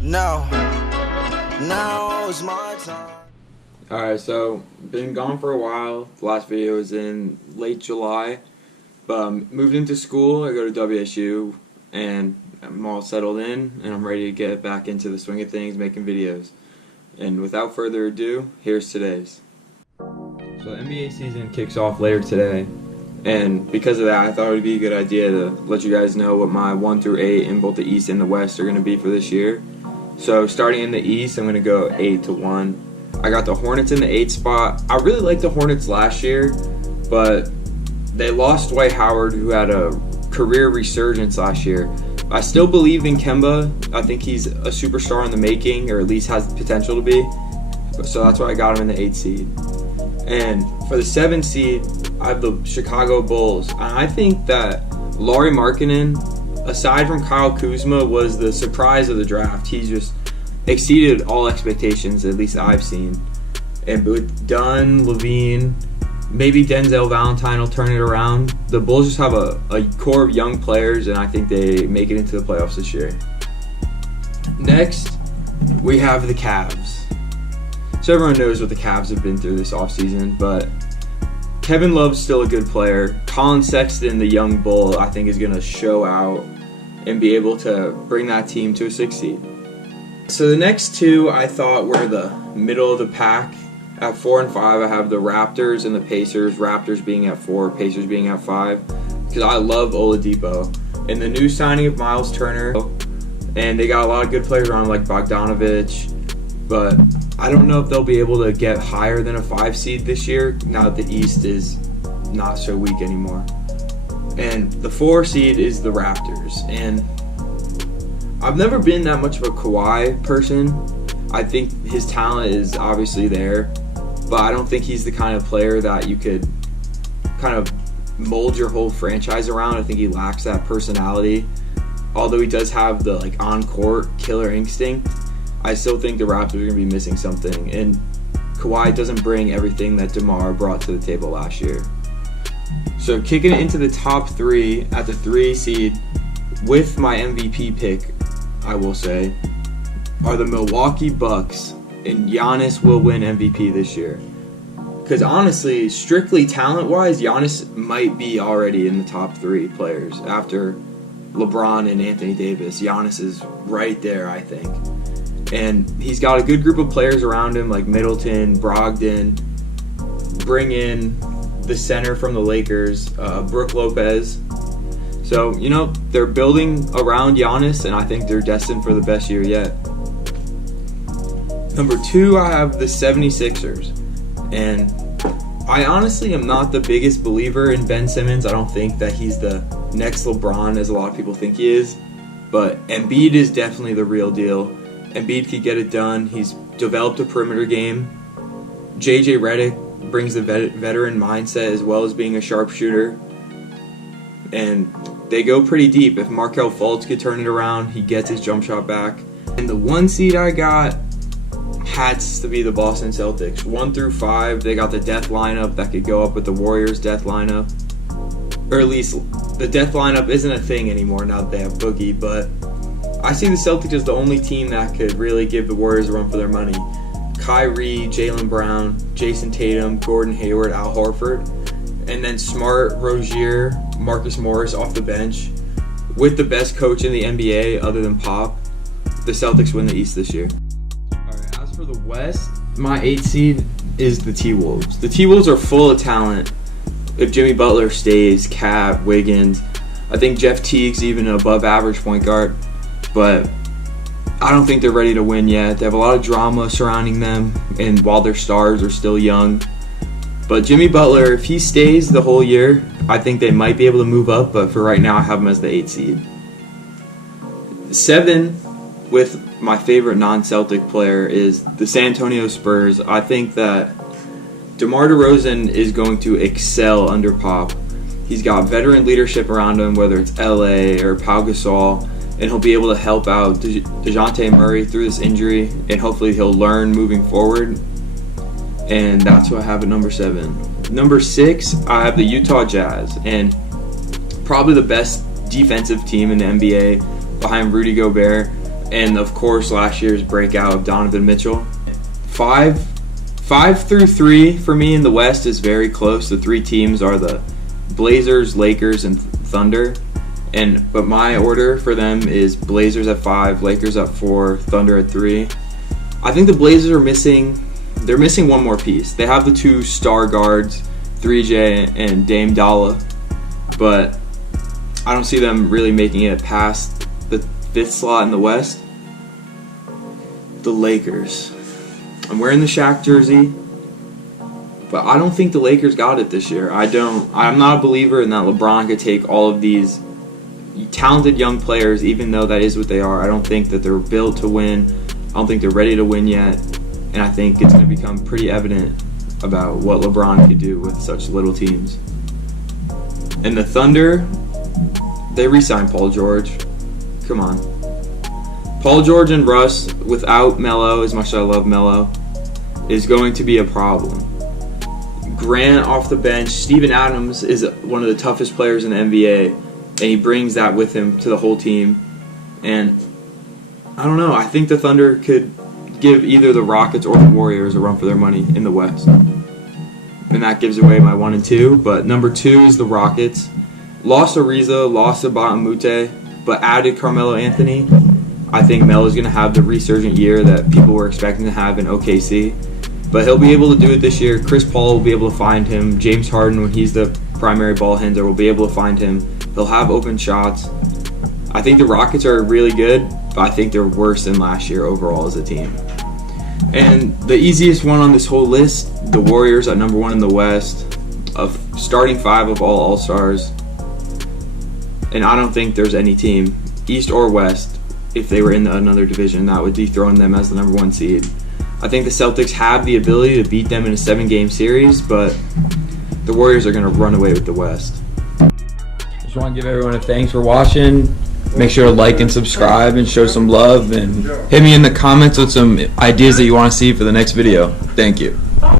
Now is my time. Alright, so been gone for a while. The last video was in late July, but moved into school. I go to WSU, and I'm all settled in, and I'm ready to get back into the swing of things, making videos. And without further ado, here's today's. So NBA season kicks off later today, and because of that, I thought it would be a good idea to let you guys know what my 1 through 8 in both the East and the West are going to be for this year. So starting in the East, I'm going to go 8 to 1. I got the Hornets in the 8th spot. I really liked the Hornets last year, but they lost Dwight Howard, who had a career resurgence last year. I still believe in Kemba. I think he's a superstar in the making, or at least has the potential to be. So that's why I got him in the 8th seed. And for the 7th seed, I have the Chicago Bulls. And I think that Lauri Markkanen, aside from Kyle Kuzma, was the surprise of the draft. He just exceeded all expectations, at least I've seen. And with Dunn, Levine, maybe Denzel Valentine will turn it around. The Bulls just have a core of young players, and I think they make it into the playoffs this year. Next, we have the Cavs. So everyone knows what the Cavs have been through this offseason, but Kevin Love's still a good player. Colin Sexton, the young bull, I think is going to show out and be able to bring that team to a 6th seed. So the next two I thought were the middle of the pack. At 4 and 5, I have the Raptors and the Pacers. Raptors being at 4, Pacers being at 5, because I love Oladipo. And the new signing of Miles Turner, and they got a lot of good players around like Bogdanovich, but I don't know if they'll be able to get higher than a 5 seed this year, now that the East is not so weak anymore. And the 4 seed is the Raptors. And I've never been that much of a Kawhi person. I think his talent is obviously there, but I don't think he's the kind of player that you could kind of mold your whole franchise around. I think he lacks that personality. Although he does have the on-court killer instinct, I still think the Raptors are going to be missing something, and Kawhi doesn't bring everything that DeMar brought to the table last year. So kicking it into the top 3 at the 3 seed with my MVP pick, I will say, are the Milwaukee Bucks, and Giannis will win MVP this year. Because honestly, strictly talent-wise, Giannis might be already in the top 3 players. After LeBron and Anthony Davis, Giannis is right there, I think. And he's got a good group of players around him, like Middleton, Brogdon. Bring in the center from the Lakers, Brook Lopez. So, they're building around Giannis, and I think they're destined for the best year yet. Number 2, I have the 76ers. And I honestly am not the biggest believer in Ben Simmons. I don't think that he's the next LeBron, as a lot of people think he is. But Embiid is definitely the real deal. Embiid could get it done. He's developed a perimeter game. JJ Redick brings the veteran mindset as well as being a sharpshooter. And they go pretty deep. If Markelle Fultz could turn it around, he gets his jump shot back. And the 1 seed I got has to be the Boston Celtics. 1 through 5, they got the death lineup that could go up with the Warriors' death lineup. Or at least the death lineup isn't a thing anymore now that they have Boogie, but I see the Celtics as the only team that could really give the Warriors a run for their money. Kyrie, Jaylen Brown, Jason Tatum, Gordon Hayward, Al Horford, and then Smart, Rozier, Marcus Morris off the bench. With the best coach in the NBA other than Pop, the Celtics win the East this year. Alright, as for the West, my 8th seed is the T-Wolves. The T-Wolves are full of talent. If Jimmy Butler stays, Cat, Wiggins, I think Jeff Teague's even an above average point guard. But I don't think they're ready to win yet. They have a lot of drama surrounding them, and while their stars are still young. But Jimmy Butler, if he stays the whole year, I think they might be able to move up, but for right now, I have him as the 8th seed. 7, with my favorite non-Celtic player, is the San Antonio Spurs. I think that DeMar DeRozan is going to excel under Pop. He's got veteran leadership around him, whether it's LA or Pau Gasol, and he'll be able to help out DeJounte Murray through this injury, and hopefully he'll learn moving forward. And that's what I have at number 7. Number 6, I have the Utah Jazz, and probably the best defensive team in the NBA behind Rudy Gobert. and of course last year's breakout of Donovan Mitchell. 5 through 3 for me in the West is very close. The 3 teams are the Blazers, Lakers, and Thunder. But my order for them is Blazers at 5, Lakers at 4, Thunder at 3. I think the Blazers are missing one more piece. They have the 2 star guards, 3J and Dame Dalla, but I don't see them really making it past the 5th slot in the West. The Lakers. I'm wearing the Shaq jersey, but I don't think the Lakers got it this year. I'm not a believer in that LeBron could take all of these talented young players, even though that is what they are. I don't think that they're built to win. I don't think they're ready to win yet. And I think it's going to become pretty evident about what LeBron could do with such little teams. And the Thunder, they re-signed Paul George. Come on. Paul George and Russ, without Melo, as much as I love Melo, is going to be a problem. Grant off the bench. Steven Adams is one of the toughest players in the NBA, and he brings that with him to the whole team. And I don't know. I think the Thunder could give either the Rockets or the Warriors a run for their money in the West. And that gives away my 1 and 2. But number 2 is the Rockets. Lost Ariza, lost Mute, but added Carmelo Anthony. I think Melo's going to have the resurgent year that people were expecting to have in OKC. But he'll be able to do it this year. Chris Paul will be able to find him. James Harden, when he's the primary ball handler, will be able to find him. He'll have open shots. I think the Rockets are really good, but I think they're worse than last year overall as a team. And the easiest one on this whole list, the Warriors at number 1 in the West, of starting 5 of all All-Stars. And I don't think there's any team, East or West, if they were in another division, that would dethrone them as the number 1 seed. I think the Celtics have the ability to beat them in a 7-game series, but the Warriors are going to run away with the West. Just want to give everyone a thanks for watching. Make sure to like and subscribe and show some love, and hit me in the comments with some ideas that you want to see for the next video. Thank you.